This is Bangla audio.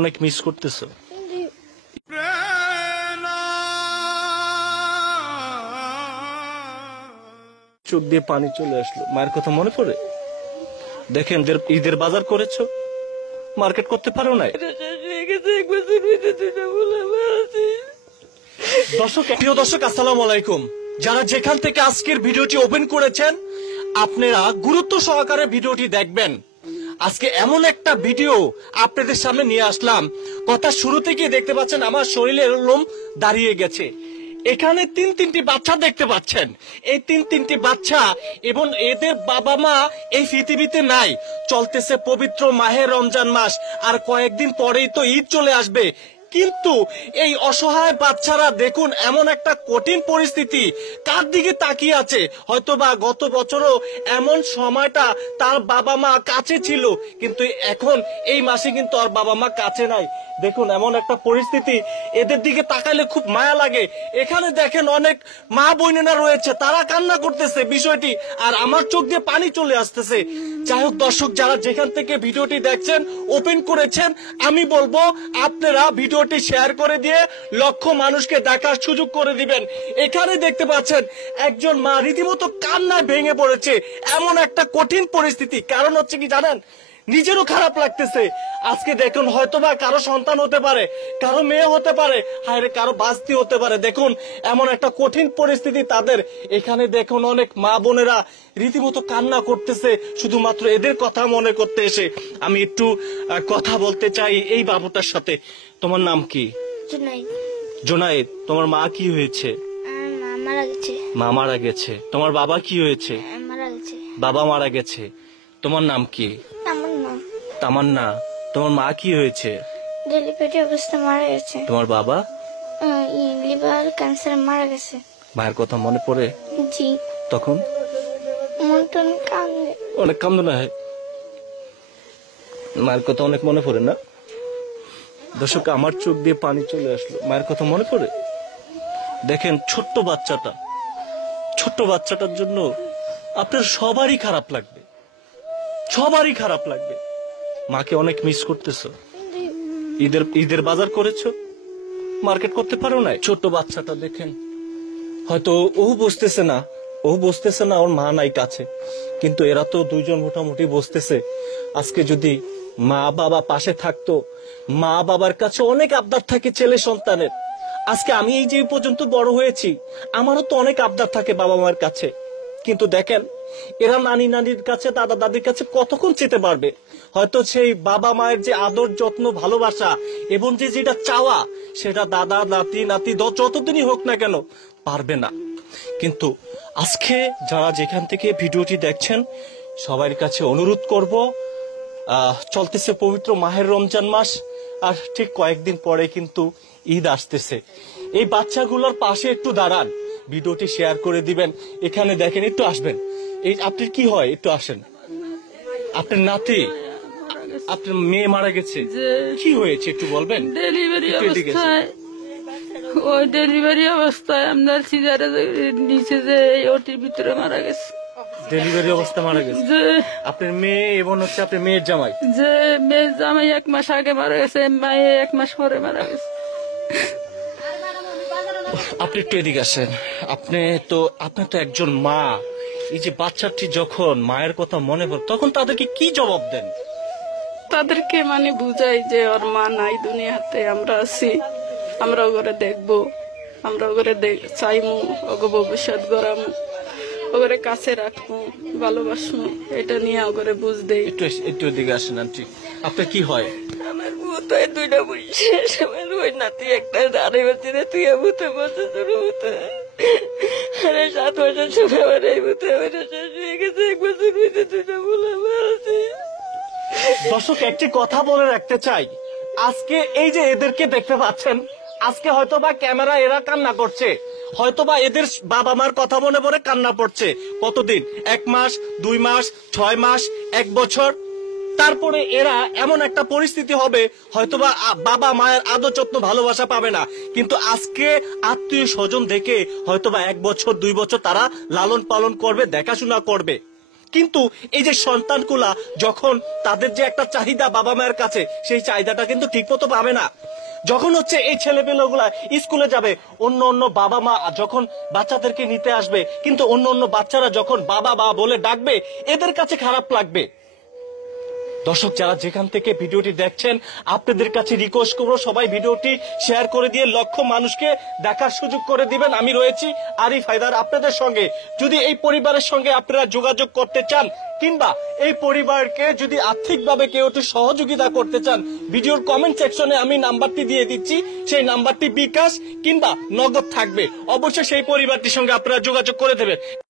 অনেক মিস করতেছো? চোখ দিয়ে পানি চলে আসলো। মায়ের কথা মনে পড়ে? দেখেন ঈদের বাজার করেছো, মার্কেট করতে পারো না। প্রিয় দর্শক, আসসালামু আলাইকুম। যারা যেখান থেকে আজকের ভিডিওটি ওপেন করেছেন, আপনারা গুরুত্ব সহকারে ভিডিওটি দেখবেন। আজকে এমন একটা ভিডিও আপনাদের সামনে নিয়ে আসলাম, কথা শুরু থেকে দেখতে পাচ্ছেন আমার শরীরের লোম দাঁড়িয়ে গেছে। এখানে তিনটি বাচ্চা দেখতে পাচ্ছেন। এই তিনটি বাচ্চা এবং এদের বাবা মা এই পৃথিবীতে নাই। চলতেছে পবিত্র মাহে রমজান মাস, আর কয়েকদিন পরেই তো ঈদ চলে আসবে। কিন্তু এই অসহায় বাচ্চারা দেখুন এমন একটা কঠিন পরিস্থিতি, কার দিকে তাকিয়ে আছে। হয়তোবা গত বছরও এমন সময়টা তার বাবা মা কাছে ছিল, কিন্তু এখন এই মাসে কিন্তু আর বাবা মা কাছে নাই। দেখুন এমন একটা পরিস্থিতি, এদের দিকে তাকালে খুব মায়া লাগে। এখানে দেখেন অনেক মা বোনেরা রয়েছে, তারা কান্না করতেছে বিষয়টি, আর আমার চোখ দিয়ে পানি চলে আসতেছে। যাই হোক দর্শক, যারা যেখান থেকে ভিডিওটি দেখছেন, ওপেন করেছেন, আমি বলবো আপনারা ভিডিওটি শেয়ার করে দিয়ে লক্ষ মানুষকে দেখার সুযোগ করে দিবেন। এখানে দেখতে পাচ্ছেন একজন মা রীতিমতো কান্নায় ভেঙে পড়েছে। এমন একটা কঠিন পরিস্থিতি, কারণ হচ্ছে কি জানেন, নিজেরও খারাপ লাগতেছে। আজকে দেখুন হয়তোবা কারো সন্তান হতে পারে, কারো মেয়ে হতে পারে, হায়রে কারো বাস্তি হতে পারে। দেখুন এমন একটা কঠিন পরিস্থিতি তাদের। এখানে দেখুন অনেক মা বোনেরা রীতিমতো কান্না করতেছে শুধুমাত্র এদের কথা মনে করতে এসে। আমি একটু কথা বলতে চাই এই বাবুটার সাথে। তোমার নাম কি? জোনায়েদ। তোমার মা কি হয়েছে? মা মারা গেছে। তোমার বাবা কি হয়েছে? বাবা মারা গেছে। তোমার নাম কি? তামান্না। তোমার মা কি হয়েছে? ডেলিভারি অবস্থা মারা গেছে। তোমার বাবা? লিভার ক্যান্সার মারা গেছে। মায়ের কথা মনে পড়ে? জি। তখন অনেক কান্দনা হয়। মায়ের কথা অনেক মনে পড়ে না দর্শক? আমার চোখ দিয়ে পানি চলে আসলো। মায়ের কথা মনে পড়ে? দেখেন ছোট্ট বাচ্চাটার জন্য আপনার সবারই খারাপ লাগবে, সবারই খারাপ লাগবে। মাকে অনেক মিস করতেছো? ঈদের বাজার করেছো, মার্কেট করতে পারো না। ছোট্ট বাচ্চাটা দেখেন, হয়তো ও বুঝতেছে না ওর মা নাই কাছে, কিন্তু এরা তো দুইজন মোটামুটি বুঝতেছে। আজকে যদি মা বাবা পাশে থাকতো, মা বাবার কাছে অনেক আবদার থাকে ছেলে সন্তানের। আজকে আমি এই যে পর্যন্ত বড় হয়েছি, আমারও তো অনেক আবদার থাকে বাবা মার কাছে, কিন্তু দেখেন এরা নানির কাছে, দাদা দাদির কাছে কতক্ষণ যেতে পারবে? হয়তো সেই বাবা মায়ের যে আদর যত্ন ভালোবাসা এবং যেটা চাওয়া, সেটা দাদা নাতি যতদিনই হোক না কেন পারবে না। কিন্তু আজকে যারা যেখান থেকে ভিডিওটি দেখছেন, সবার কাছে অনুরোধ করব, চলতেছে পবিত্র মাহের রমজান মাস, আর ঠিক কয়েকদিন পরে কিন্তু ঈদ আসতেছে। এই বাচ্চাগুলোর পাশে একটু দাঁড়ান, ভিডিওটি শেয়ার করে দিবেন। এখানে দেখেন, একটু আসবেন। এই আপনার কি হয়? একটু আসেন। আপনার নাতি, আপনার মেয়ে মারা গেছে, কি হয়েছে একটু বলবেন? ডেলিভারি অবস্থায় আপনার সিজারে নিচে যে ওটির ভিতরে মারা গেছে। ডেলিভারি অবস্থা মারা গেছে। আপনার মেয়ে এবং হচ্ছে আপনার মেয়ের জামাই? যে মেয়ের জামাই 1 মাস আগে মারা গেছে, মায়ে 1 মাস পরে মারা গেছে। আপনি একটু এদিকে আসেন। আপনার তো একজন মা। এই যে বাচ্চাটি যখন মায়ের কথা মনে পড়ে, তখন তাদেরকে কি জবাব দেন? তাদেরকে বুঝাই যে ওর মা নাই দুনিয়াতে, আমরা আছি, আমরা ওগরে দেখবো, আমরা ওগরে চাইমু, ওগো ভবিষ্যৎ গড়ামু, ওগরে কাছে রাখবো, ভালোবাসমু, এটা নিয়ে ওগরে বুঝ দেই। একটু এদিকে আসেন আন্টি। আপনার কি হয়? আমার ভূত হয় 2টা বয়সের, আমার ওই নাতি একটা 2.5 বছরে, তুই ভূতে বসে তোর ভূতে, আরে 7 বছর ছোট আমার এই ভূতে আমার শেষ হয়ে গেছে। 1 বছর ভিতরে 2টা বলে মারছি। দর্শক একটি কথা বলে রাখতে চাই, আজকে এই যে এদেরকে দেখতে পাচ্ছেন, আজকে হয়তোবা ক্যামেরা এরা কান্না করছে, হয়তোবা এদের বাবা মার কথা মনে পড়ে কান্না পড়ছে। কতদিন? 1 মাস, 2 মাস, 6 মাস, 1 বছর। তারপরে এরা এমন একটা পরিস্থিতি হবে, হয়তোবা বাবা মায়ের আদর যত্ন ভালোবাসা পাবে না, কিন্তু আজকে আত্মীয় স্বজন দেখে হয়তোবা 1 বছর 2 বছর তারা লালন পালন করবে, দেখাশোনা করবে। কিন্তু এই যে সন্তানগুলা যখন তাদের যে একটা চাহিদা বাবা মায়ের কাছে, সেই চাহিদাটা কিন্তু ঠিক মতো পাবে না। যখন হচ্ছে এই ছেলেপেলেগুলা স্কুলে যাবে, অন্য অন্য বাবা মা যখন বাচ্চাদেরকে নিতে আসবে, কিন্তু অন্য অন্য বাচ্চারা যখন বাবা বা বলে ডাকবে, এদের কাছে খারাপ লাগবে। দর্শক, যারা যেখান থেকে ভিডিওটি দেখছেন, আপনাদের কাছে রিকোয়েস্ট করবো সবাই ভিডিওটি শেয়ার করে দিয়ে লক্ষ মানুষকে দেখার সুযোগ করে দিবেন। আমি রয়েছি আরিফ হায়দার আপনাদের সঙ্গে। যদি এই পরিবারের সঙ্গে আপনারা যোগাযোগ করতে চান, কিংবা এই পরিবারকে যদি আর্থিকভাবে কেউ একটু সহযোগিতা করতে চান, ভিডিওর কমেন্ট সেকশনে আমি নাম্বারটি দিয়ে দিচ্ছি, সেই নাম্বারটি বিকাশ কিংবা নগদ থাকবে। অবশ্যই সেই পরিবারটির সঙ্গে আপনারা যোগাযোগ করে দেবেন।